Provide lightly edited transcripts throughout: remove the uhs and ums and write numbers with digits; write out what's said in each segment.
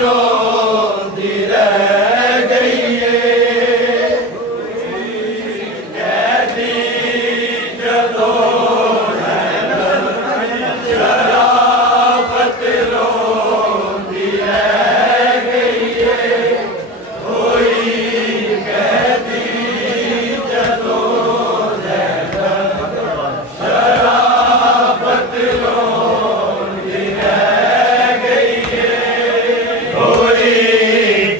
रोंदी रह गई है। कैदी जदों शराफत रोंदी रह गई है। कोई कैदी जदों शराफत रोंदी रह गई है। कोई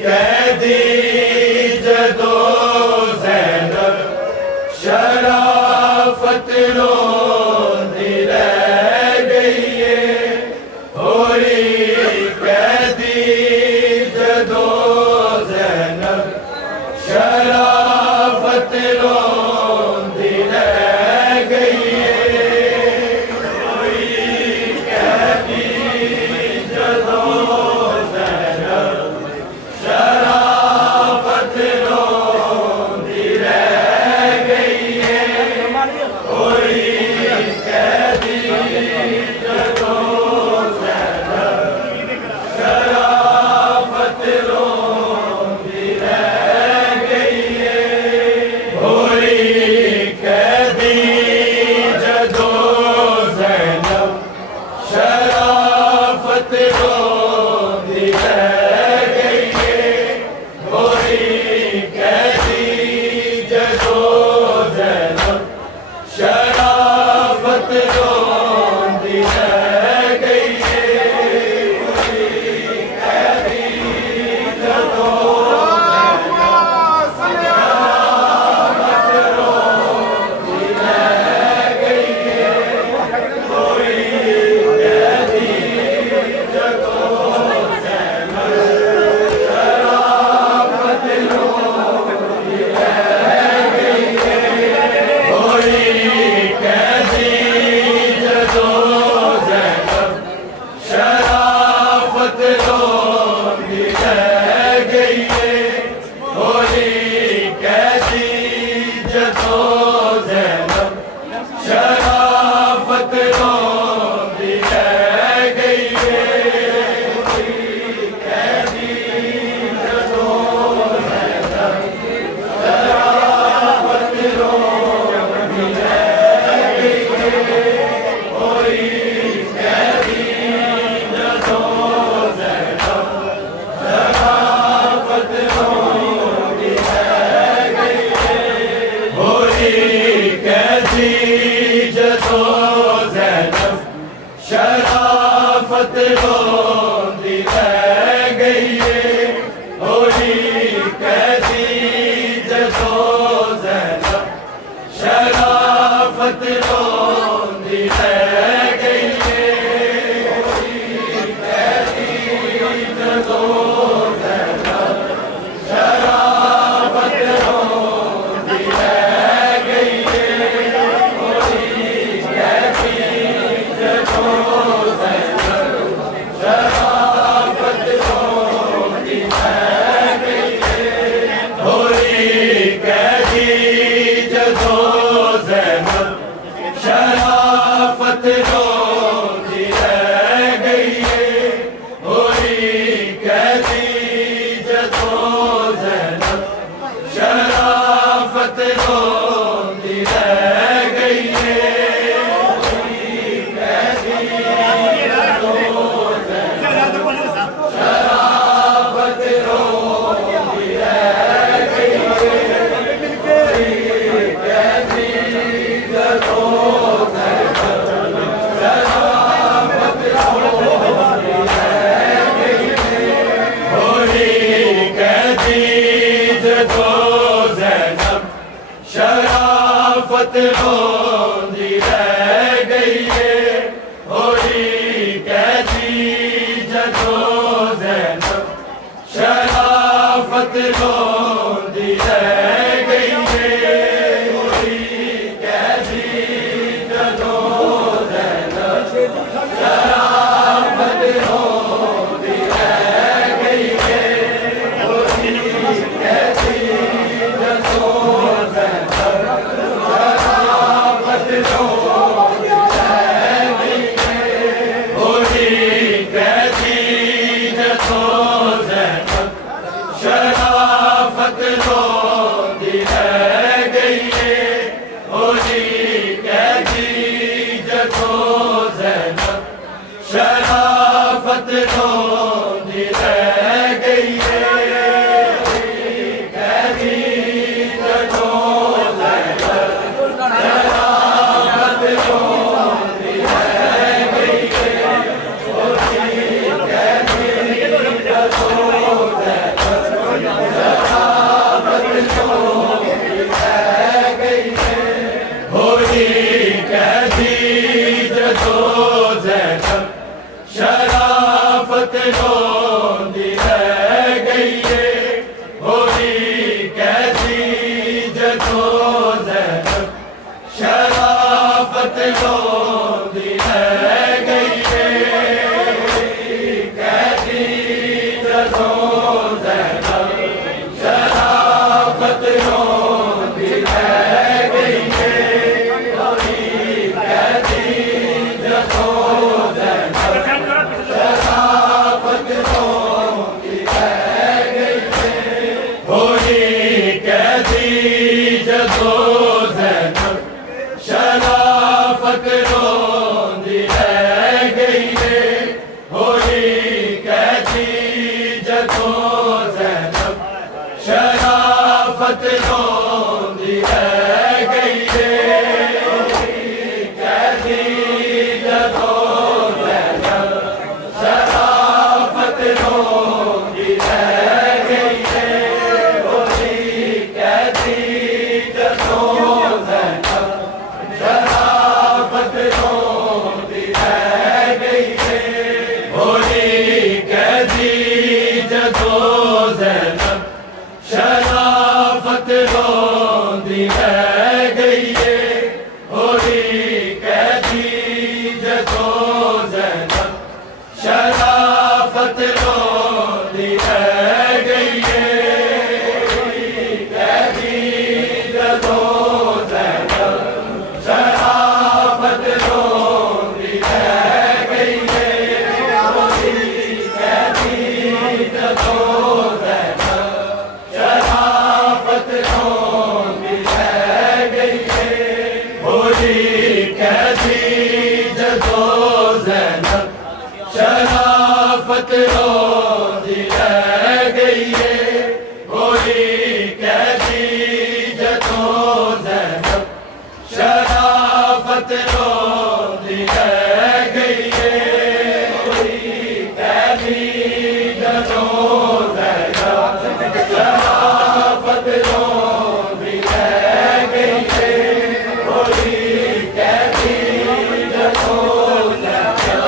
कैदी जदों ज़ैनब शराफत रोंदी रह गई है। कोई कैदी जदों ज़ैनब शराफत रोंदी रह गई है। कोई कैदी जदों ज़ैनब शराफत रोंदी रह गई है। कोई कैदी जदों ज़ैनब शराफत रोंदी रह गई है। कोई कैदी जदों ज़ैनब शराफत रोंदी रह गई है। कोई कैदी जदों ज़ैनब शराफत रोंदी रह गई है। कोई कैदी जदों शराफत रोंदी रह गई है। कोई कैदी जदों ज़ैनब शराफत रोंदी रह गई है। कोई कैदी जदों ज़ैनब शराफत रोंदी रह गई है। कोई कैदी जदों ज़ैनब शराफत रोंदी रह गई है। कोई कैदी जदों ज़ैनब शराफत रोंदी रह गई है। कोई कैदी जदों ज़ैनब शराफत रोंदी रह गई है। कोई कैदी जदों ज़ैनब शराफत रोंदी रह गई है। कोई कैदी जदों ज़ैनब शराफत रोंदी रह गई है। कोई कैदी जदों ज़ैनब शराफत रोंदी रह गई है। कोई कैदी जदों ज़ैनब शराफत रोंदी रह गई है। कोई कैदी जदों ज़ैनब शराफत रोंदी रह गई है। कोई कैदी जदों ज़ैनब शराफत रोंदी रह गई है। कोई कैदी जदों ज़ैनब शराफत रोंदी रह गई है। कोई कैदी जदों ज़ैनब शराफत रोंदी रह गई है। कोई कैदी जदों ज़ैनब शराफत रोंदी रह गई है। कोई कैदी जदों ज़ैनब शराफत रोंदी रह गई है। कोई कैदी जदों जदों ज़ैनब शराफत रोंदी रह गई है, कोई कहती जदों ज़ैनब शराफत रोंदी रह गई है, कोई कहती जदों ज़ैनब शराफत रोंदी रह गई है, होली कहती जदों ज़ैनब शराफत रोंदी रह गई है, होली कहती जदों ज़ैनब शराफत रोंदी रह गई है, होली कहती जदों ज़ैनब शराफत रोंदी रह गई है, होली कहती जदों ज़ैनब शराफत रोंदी रह गई है, होली कहती जदों ज़ैनब शराफत रोंदी रह गई है, होली कहती जदों ज़ैनब शराफत रोंदी रह गई है, होली कहती जदों ज़ैनब शराफत रोंदी रह गई है, होली कहती जदों ज़ैनब शराफत रोंदी रह गई है, होली कहती जदों ज़ैनब शराफत रोंदी रह गई है, होली कहती जदों ज़ैनब शराफत रोंदी रह गई है, होली कहती जदों ज़ैनब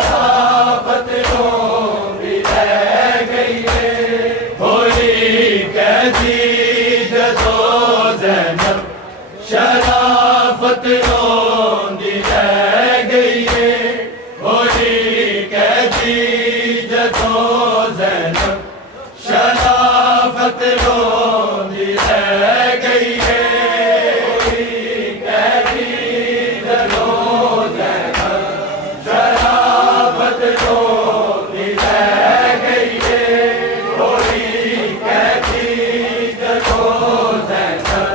शराफत रोंदी रह गई है, होली कहती जदों ज़ैनब शराफत रोंदी रह गई है, होली कहती जदों ज़ैनब शराफत रोंदी रह गई है, होली कहती जदों ज़ैनब शराफत रोंदी रह गई है, होली कहती जदों ज़ैनब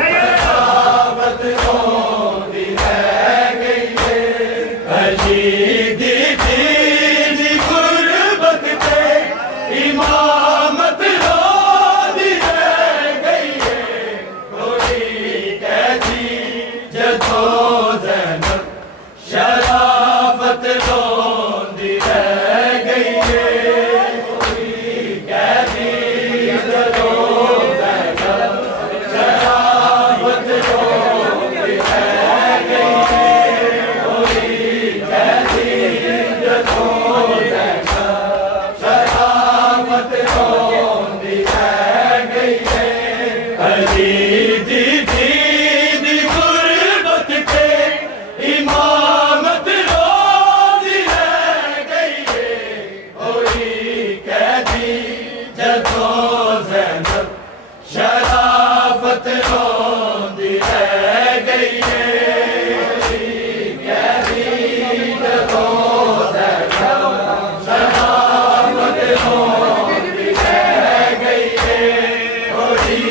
शराफत रोंदी रह गई है, अजीदी दीन गुरबत पे इमामत रोंदी रह गई है, होली कहती जदों ज़ैनब शराफत रोंदी रह गई है, होली कहती जदों ज़ैनब शराफत रोंदी रह गई है, होली कहती जदों ज़ैनब शराफत रोंदी रह गई है, अजीदी दीन गुरबत पे इमामत रोंदी रह गई है, होली कहती जदों ज़ैनब शराफत रोंदी रह गई है, होली कहती जदों ज़ैनब शराफत रोंदी रह गई है, होली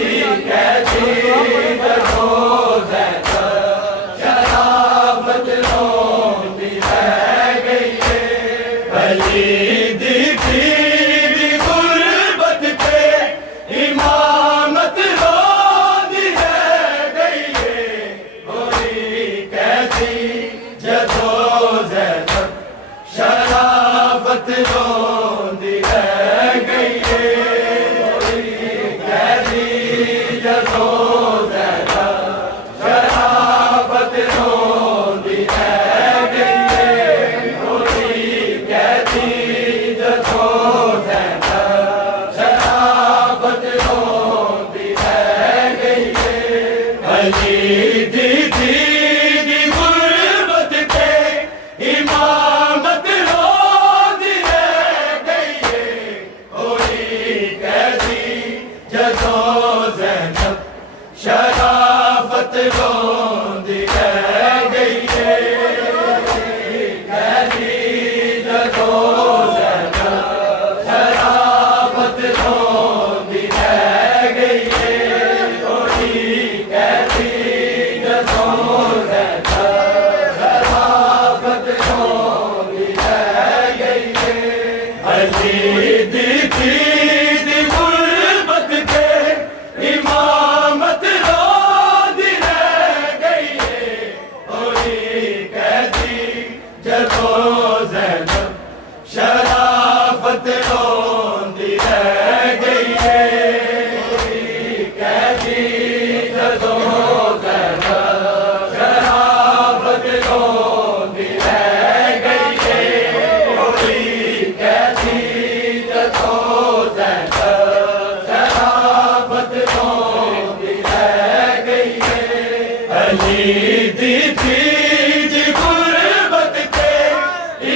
कहती जदों ज़ैनब शराफत रोंदी रह गई है, अजीदी दीन गुरबत पे इमामत रोंदी रह जदों ज़ैनब शराफत रोंदी रह गई है। कहती जदों ज़ैनब शराफत रोंदी रह गई है। थोड़ी कहती जदों ज़ैनब शराफत रोंदी रह गई है। अली दी दीद गुरबत के इमामत रोंदी रह गई है। थोड़ी कहती जदों ज़ैनब शराफत रोंदी रह गई है। थोड़ी कहती जदों ज़ैनब शराफत रोंदी रह गई है। थोड़ी कहती जदों ज़ैनब शराफत रोंदी रह गई है। अली दी दीद गुरबत के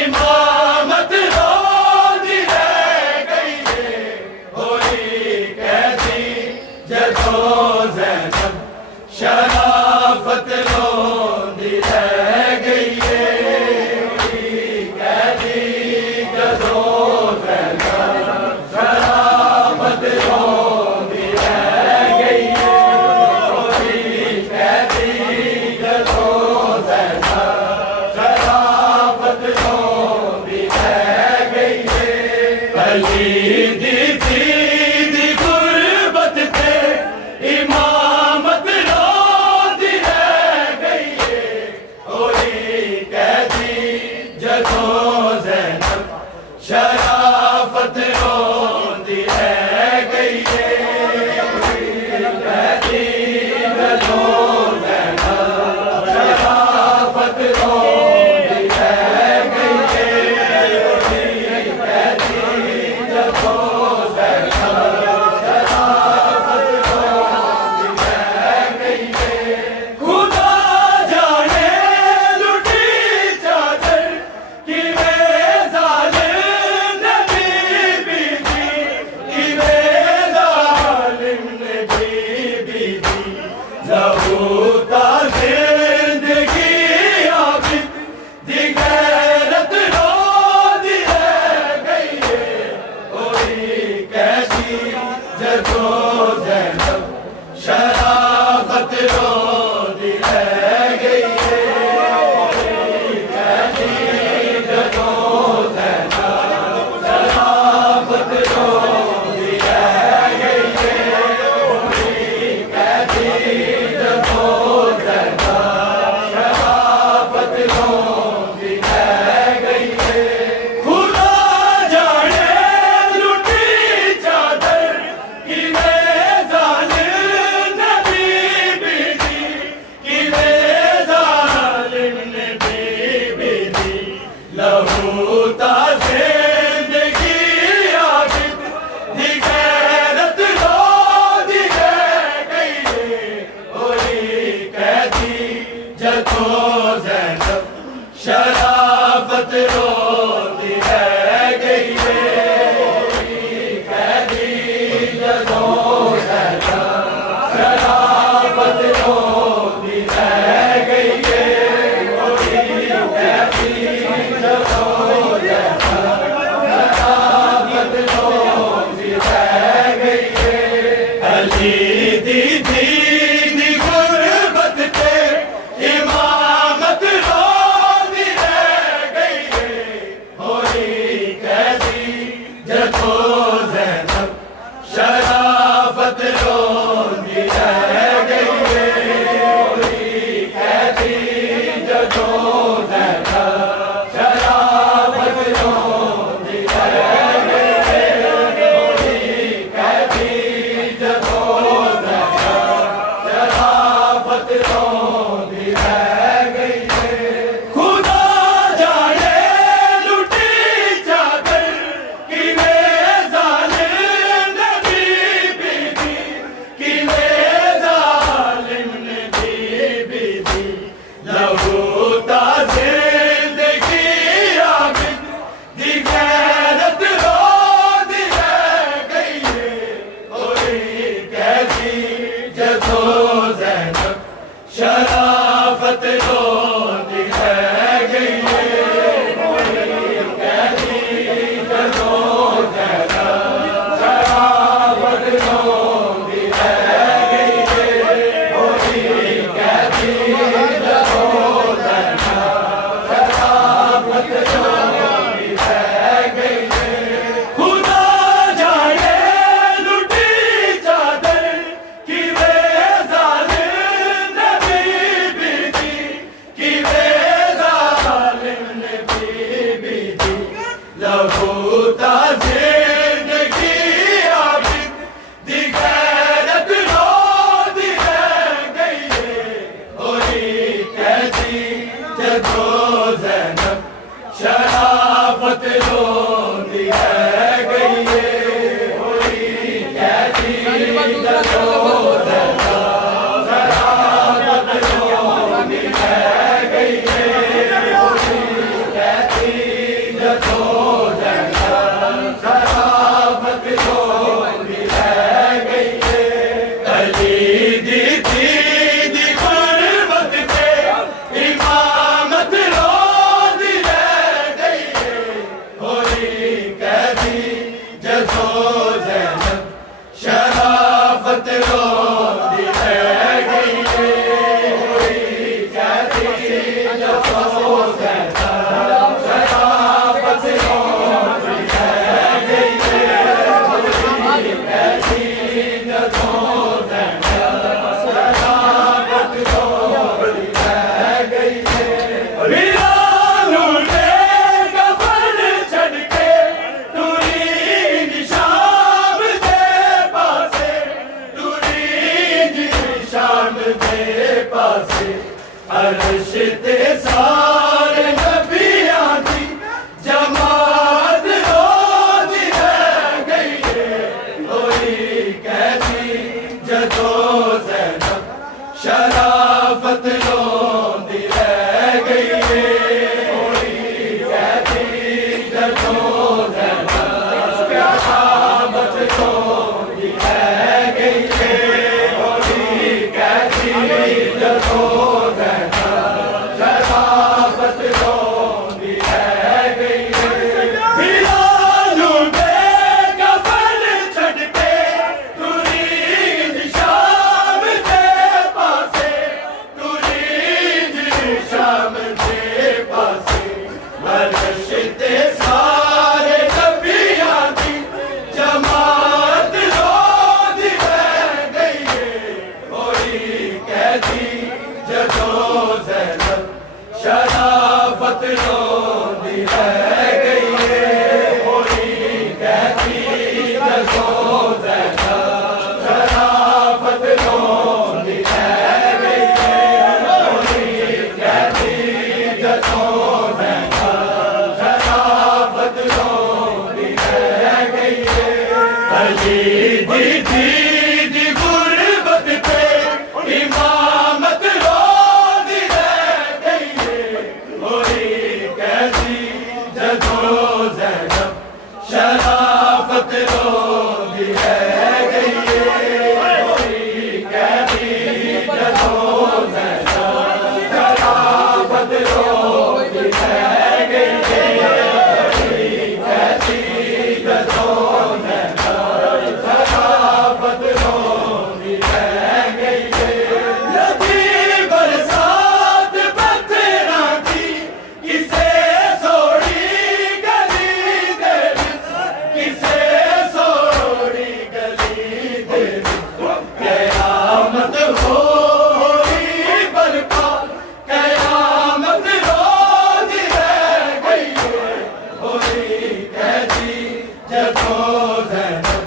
इमामत रोंदी रह गई है। होई कहती जदों ज़ैनब शराफत रोंदी रह गई है। होई कहती जदों ज़ैनब शराफत रोंदी रह गई है। होई कहती जदों ज़ैनब शराफत रोंदी रह गई है। अली दी दीद गुरबत के इमामत रोंदी रह गई है। होई कहती जदों ज़ैनब शराफत रोंदी रह गई है। कहती जदों ज़ैनब शराफत रोंदी रह गई है। कहती जदों ज़ैनब शराफत रोंदी रह गई है। खुदा जाने लुटी चादर किवें ज़ालिम नबी बीती, किवें ज़ालिम नबी बीती। लहू ता ज़िंदगी आबिद दी गैरत रोंदी रह गई है। होई कहती जदों ज़ैनब शराफत रोंदी रह गई है। कहती जदों ज़ैनब शराफत रोंदी रह गई है। कहती जदों ज़ैनब शराफत रोंदी रह गई है। खुदा जाने लुटी चादर किवें ज़ालिम नबी बीती, किवें ज़ालिम नबी बीती। लहू ता ज़िंदगी आबिद दी गैरत रोंदी रह गई है। होई कहती जदों ज़ैनब शराफत रोंदी रह गई है। कहती जदों ज़ैनब शराफत रोंदी रह गई है। कहती जदों ज़ैनब शराफत रोंदी रह गई है। अली दी दीद गुरबत के इमामत रोंदी रह गई है। होई कहती जदों ज़ैनब शराफत रोंदी रह गई है। होई कहती जदों ज़ैनब शराफत रोंदी रह गई है। होई कहती जदों ज़ैनब शराफत रोंदी रह गई है। खुदा जाने लुटी चादर किवें ज़ालिम नबी बीती, जदों ज़ैनब शराफत रोंदी रह गई है। होई कैसी जदों ज़ैनब शराफत रोंदी रह गई है। होई कैसी जदों ज़ैनब शराफत रोंदी रह गई है। वीरानों ने कफन छड़ के तुरी शाम दे पासे, तुरी शाम दे पासे अर्श ते सारे नबियां दी जमात रोंदी रह गई है। होई कैसी जदों ज़ैनब शराफत रोंदी रह गई है। होई कैसी जदों ज़ैनब शराफत रोंदी रह गई है। होई कैसी जदों ज़ैनब शराफत रोंदी रह गई है। वीरानों ने कफन छड़ के तुरी शाम दे पासे, तुरी शाम दे पासे अर्श ते सारे नबियां दी जमात रोंदी रह गई है। होई कैसी जदों ज़ैनब शराफत रोंदी रह गई है। होई कैसी जदों ज़ैनब शराफत रोंदी रह गई है। होई कैसी जदों ज़ैनब शराफत रोंदी रह गई है। अली दी गुरबत पे इमामत रोंदी रह गई है। होई कैसी जदों ज़ैनब शराफत रोंदी रह गई है। होई कैसी जदों ज़ैनब शराफत रोंदी रह गई है। होई कैसी जदों ज़ैनब शराफत रोंदी रह गई है। नदी बरसात पत्थरां दी किसे सोड़ी गली दे विच, किसे सोड़ी गली दे विच क़यामत होई बरपा, क़यामत रोंदी रह गई है। होई कैसी जदों ज़ैनब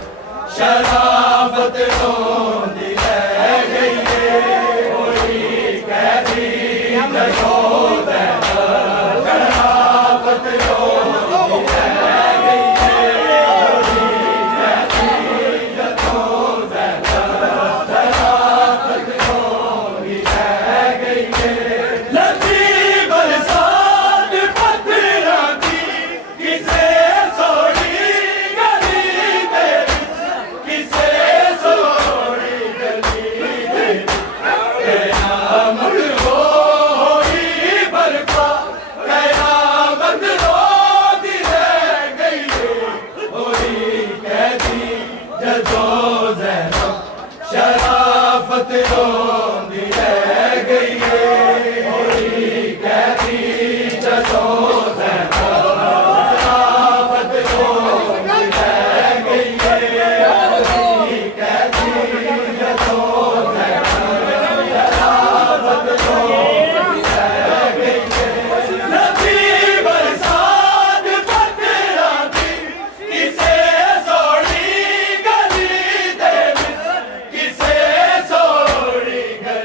शराफत रोंदी रह गई है। होई कैसी जदों ज़ैनब शराफत रोंदी रह गई है। होई कैसी जदों ज़ैनब शराफत रोंदी रह गई है। लगी बरसात पत्थरां दी किसे सोड़ी गली दे विच, किसे सोड़ी गली दे विच क़यामत होई बरपा, क़यामत रोंदी रह गई है। होई कैसी जदों ज़ैनब शराफत रोंदी रह गई है। होई कैसी जदों ज़ैनब शराफत रोंदी रह गई है। होई कैसी जदों ज़ैनब शराफत रोंदी रह गई है। नदी बरसात पत्थरां दी किसे सोड़ी गली दे विच, किसे सोड़ी गली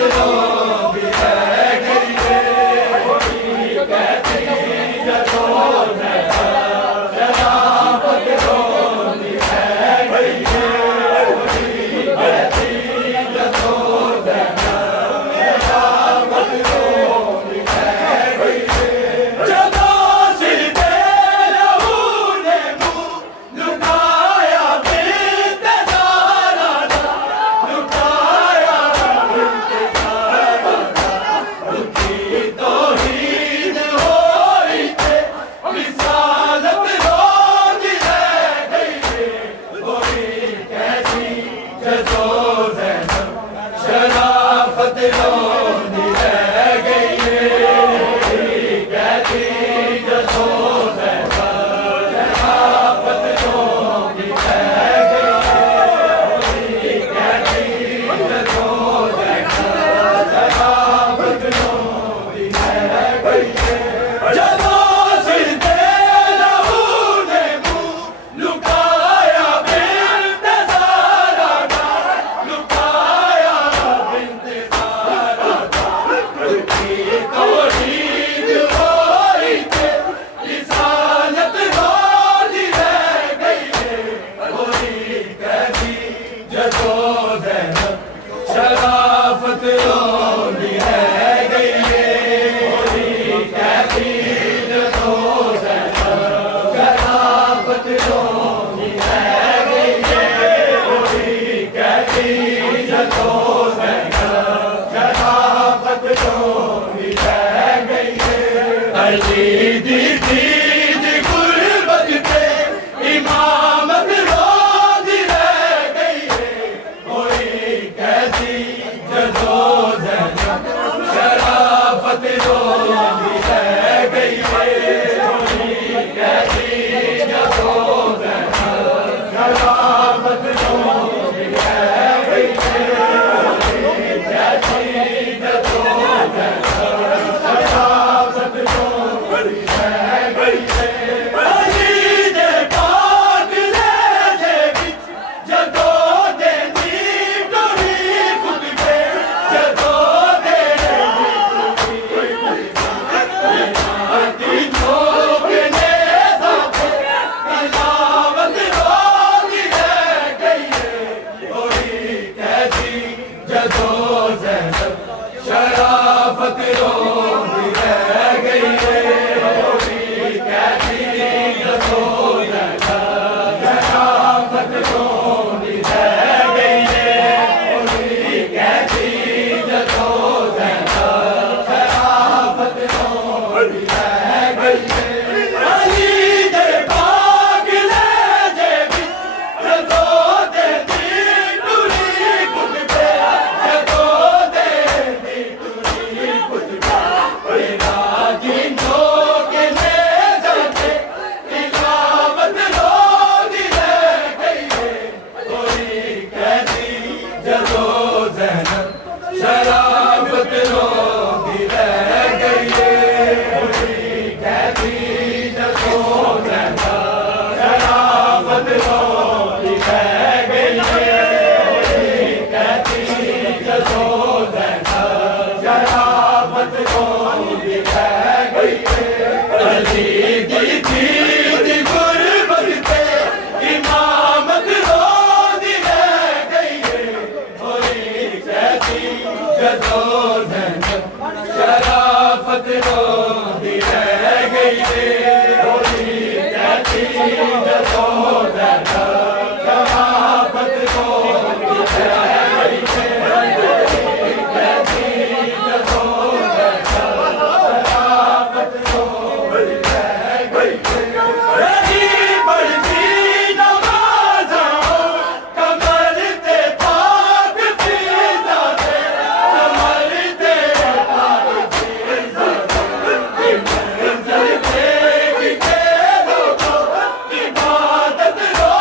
रोंदी रह गई है, कोई कहती जदों ज़ैनब शराफत रोंदी रह गई है, कोई कहती जदों ज़ैनब शराफत रोंदी रह गई है। जदों सिर ते लहू ने मुँह लुकाया बिन्ते ज़हरा दा, लुकाया बिन्ते ज़हरा दा, रुखी तौहीद होई ते रिसालत रोंदी रह गई है, कोई कैसी जदों ज़ैनब शराफत रोंदी रह गई है, कोई कहती जदों ज़ैनब शराफत रोंदी रह गई है, कोई कहती जदों ज़ैनब शराफत रोंदी रह गई है। जदों सिर ते लहू ने मुँह लुकाया बिन्ते ज़हरा दा, लुकाया बिन्ते ज़हरा दा, रुखी तौहीद होई ते रिसालत रोंदी रह गई है, कोई कहती जदों ज़ैनब शराफत रोंदी रह गई है, कोई कहती जदों ज़ैनब शराफत रोंदी रह गई है, कोई कहती जदों ज़ैनब शराफत रोंदी रह गई है। अली दी दीद गुरबत पे इमामत रोंदी रह गई है, कोई कहती जदों ज़ैनब शराफत रोंदी रह गई है, कोई कहती जदों ज़ैनब शराफत रोंदी रह गई है, कोई कहती जदों ज़ैनब शराफत रोंदी रह गई है। अली दे पागले दे विच जदों देंदी टुरी खुतबे, जदों देंदी टुरी खुतबे, लोग ने साथे तिलावत रोंदी रह गई है, कोई कहती जदों ज़ैनब शराफत रोंदी रह गई है, कोई कहती जदों ज़ैनब शराफत रोंदी रह गई है, कोई कहती जदों ज़ैनब शराफत रोंदी रह गई है। अली दे पागले दे विच जदों देंदी टुरी खुतबे, जदों देंदी टुरी खुतबे, राजी लोग ने साथे तिलावत रोंदी रह गई है, कोई कहती जदों ज़ैनब शराफत रोंदी रह गई है, कोई कहती जदों ज़ैनब शराफत रोंदी रह गई है, कोई कहती जदों ज़ैनब शराफत रोंदी रह गई है। अली दी दीद गुरबत पे इमामत रोंदी रह गई है, कोई कहती जदों ज़ैनब शराफत रोंदी रह गई है, कोई कहती जदों ज़ैनब शराफत रोंदी रह गई है, कोई कहती जदों ज़ैनब शराफत रोंदी रह गई है। रही बढ़ती नवाज़ों कमर ते पाक फ़िज़ा दे, कमर ते पाक फ़िज़ा दे, मंज़र पे के लोगों इबादत रो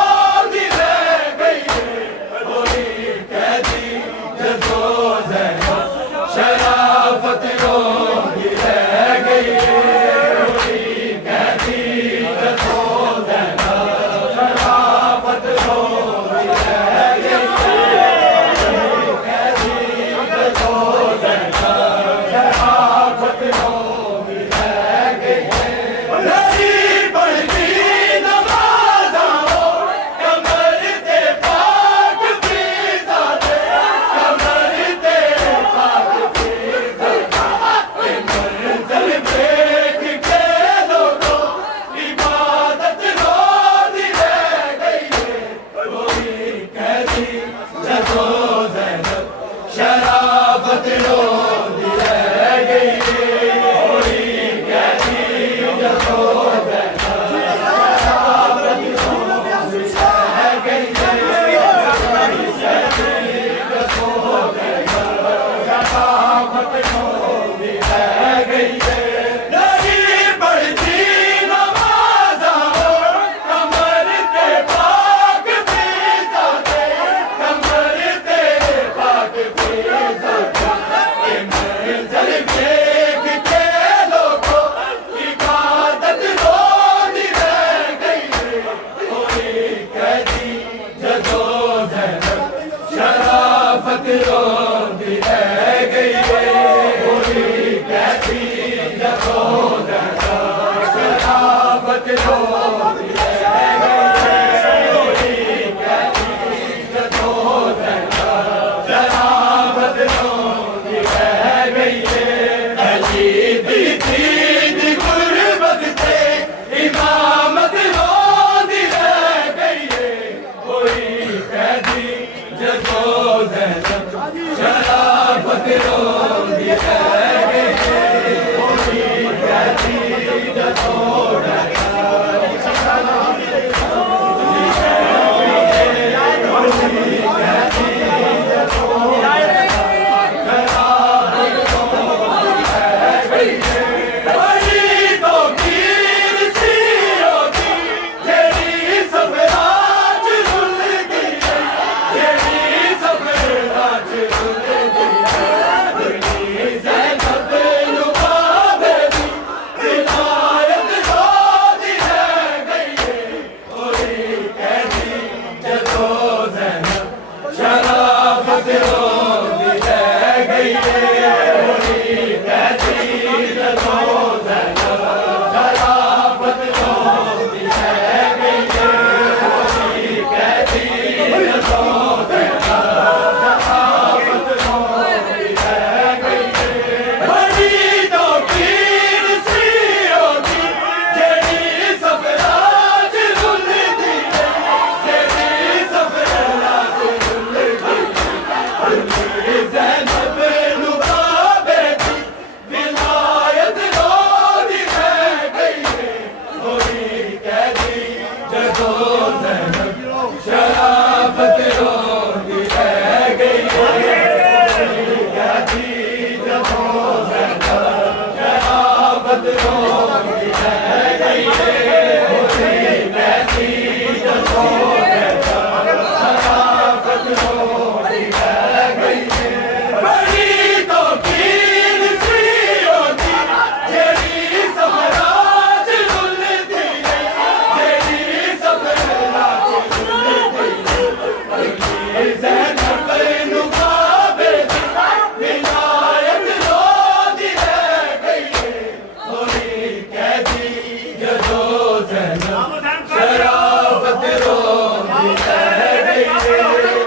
शराफत रोंदी रह गई है।